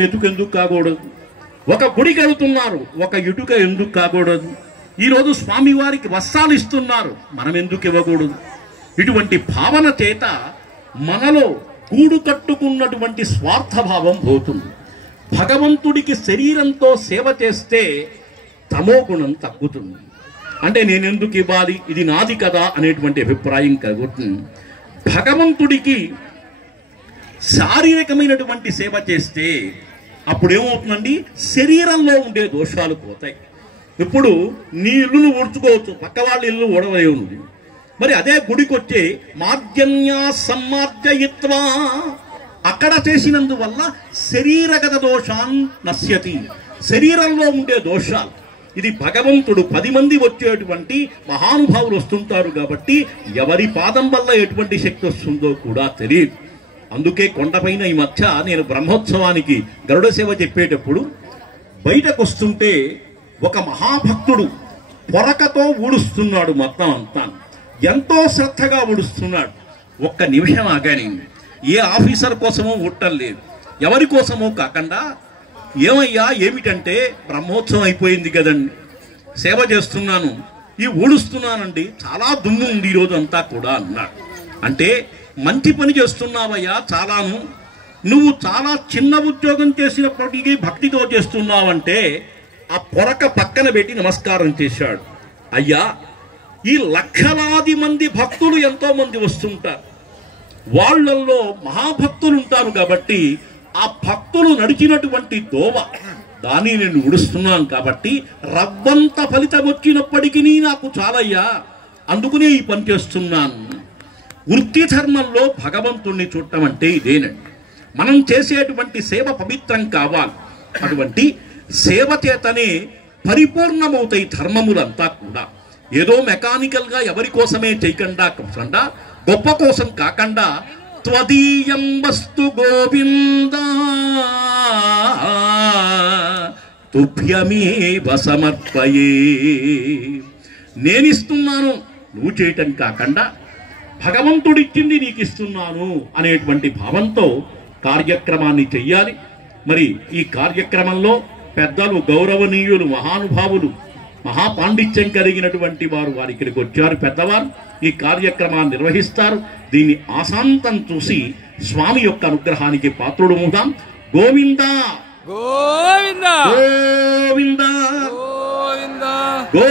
మెతుకు ఎందుకు కాకూడదు? ఒక గుడికి వెళ్తున్నారు, ఒక ఇటుక ఎందుకు కాకూడదు? ఈరోజు స్వామివారికి వస్త్రాలు ఇస్తున్నారు, మనం ఎందుకు ఇవ్వకూడదు? ఇటువంటి భావన చేత మనలో గూడు కట్టుకున్నటువంటి స్వార్థభావం పోతుంది. భగవంతుడికి శరీరంతో సేవ చేస్తే తమో గుణం తగ్గుతుంది. అంటే నేనెందుకు ఇవ్వాలి, ఇది నాది కదా అనేటువంటి అభిప్రాయం కలుగుతుంది. భగవంతుడికి శారీరకమైనటువంటి సేవ చేస్తే అప్పుడు ఏమవుతుందండి, శరీరంలో ఉండే దోషాలు పోతాయి. ఇప్పుడు నీ ఇల్లును ఊడ్చుకోవచ్చు, పక్క వాళ్ళ ఇల్లు ఊడవలేవు. మరి అదే గుడికి వచ్చే మాధ్యన్యా సమ్మార్జయిత్వా అక్కడ చేసినందువల్ల శరీరగత దోషాన్ నశ్యతి, శరీరంలో ఉండే దోషాలు. ఇది భగవంతుడు 10 మంది వచ్చేటువంటి మహానుభావులు వస్తుంటారు కాబట్టి ఎవరి పాదం వల్ల ఎటువంటి శక్తి వస్తుందో కూడా తెలియదు. అందుకే కొండపైన ఈ మధ్య నేను బ్రహ్మోత్సవానికి గరుడ సేవ చెప్పేటప్పుడు బయటకు వస్తుంటే ఒక మహాభక్తుడు పొరకతో ఊడుస్తున్నాడు, మొత్తం అంతా ఎంతో శ్రద్ధగా ఊడుస్తున్నాడు. ఒక్క నిమిషం ఆగాని, ఏ ఆఫీసర్ కోసమో ఊడటం లేదు, ఎవరి కోసమో కాకుండా, ఏమయ్యా ఏమిటంటే బ్రహ్మోత్సవం అయిపోయింది కదండి, సేవ చేస్తున్నాను, ఈ ఊడుస్తున్నానండి, చాలా దుమ్ము ఉంది ఈరోజు అంతా కూడా అన్నాడు. అంటే మంచి పని చేస్తున్నావయ్యా చాలాను, నువ్వు చాలా చిన్న ఉద్యోగం చేసినప్పటికీ భక్తితో చేస్తున్నావంటే ఆ పొరక పక్కన పెట్టి నమస్కారం చేశాడు. అయ్యా, ఈ లక్షలాది మంది భక్తులు ఎంతో మంది వస్తుంటారు, వాళ్ళల్లో మహాభక్తులు ఉంటారు కాబట్టి ఆ భక్తులు నడిచినటువంటి దోవ దాన్ని నేను ఉడుస్తున్నాను కాబట్టి రవ్వంత ఫలితం వచ్చినప్పటికీ నాకు చాలయ్యా, అందుకునే ఈ పని చేస్తున్నాను. వృత్తి ధర్మంలో భగవంతుణ్ణి చూడటం అంటే ఇదేనండి. మనం చేసేటువంటి సేవ పవిత్రం కావాలి. అటువంటి సేవ చేతనే పరిపూర్ణమవుతాయి ధర్మములంతా కూడా. ఏదో మెకానికల్గా ఎవరి కోసమే చేయకుండా గొప్ప కోసం కాకుండా త్వదీయం వస్తు గోవింద తుభ్యమేవ సమర్పయే, నేనిస్తున్నాను నువ్వు చేయటం కాకుండా భగవంతుడిచ్చింది నీకు ఇస్తున్నాను అనేటువంటి భావంతో కార్యక్రమాన్ని చెయ్యాలి. మరి ఈ కార్యక్రమంలో పెద్దలు, గౌరవనీయులు, మహానుభావులు, మహాపాండిత్యం కలిగినటువంటి వారు ఇక్కడికి వచ్చారు. పెద్దవారు ఈ కార్యక్రమాన్ని నిర్వహిస్తారు. దీన్ని ఆశాంతం చూసి స్వామి యొక్క అనుగ్రహానికి పాత్రుడు అవుదాం. గోవింద గోవింద గోవింద గోవింద గో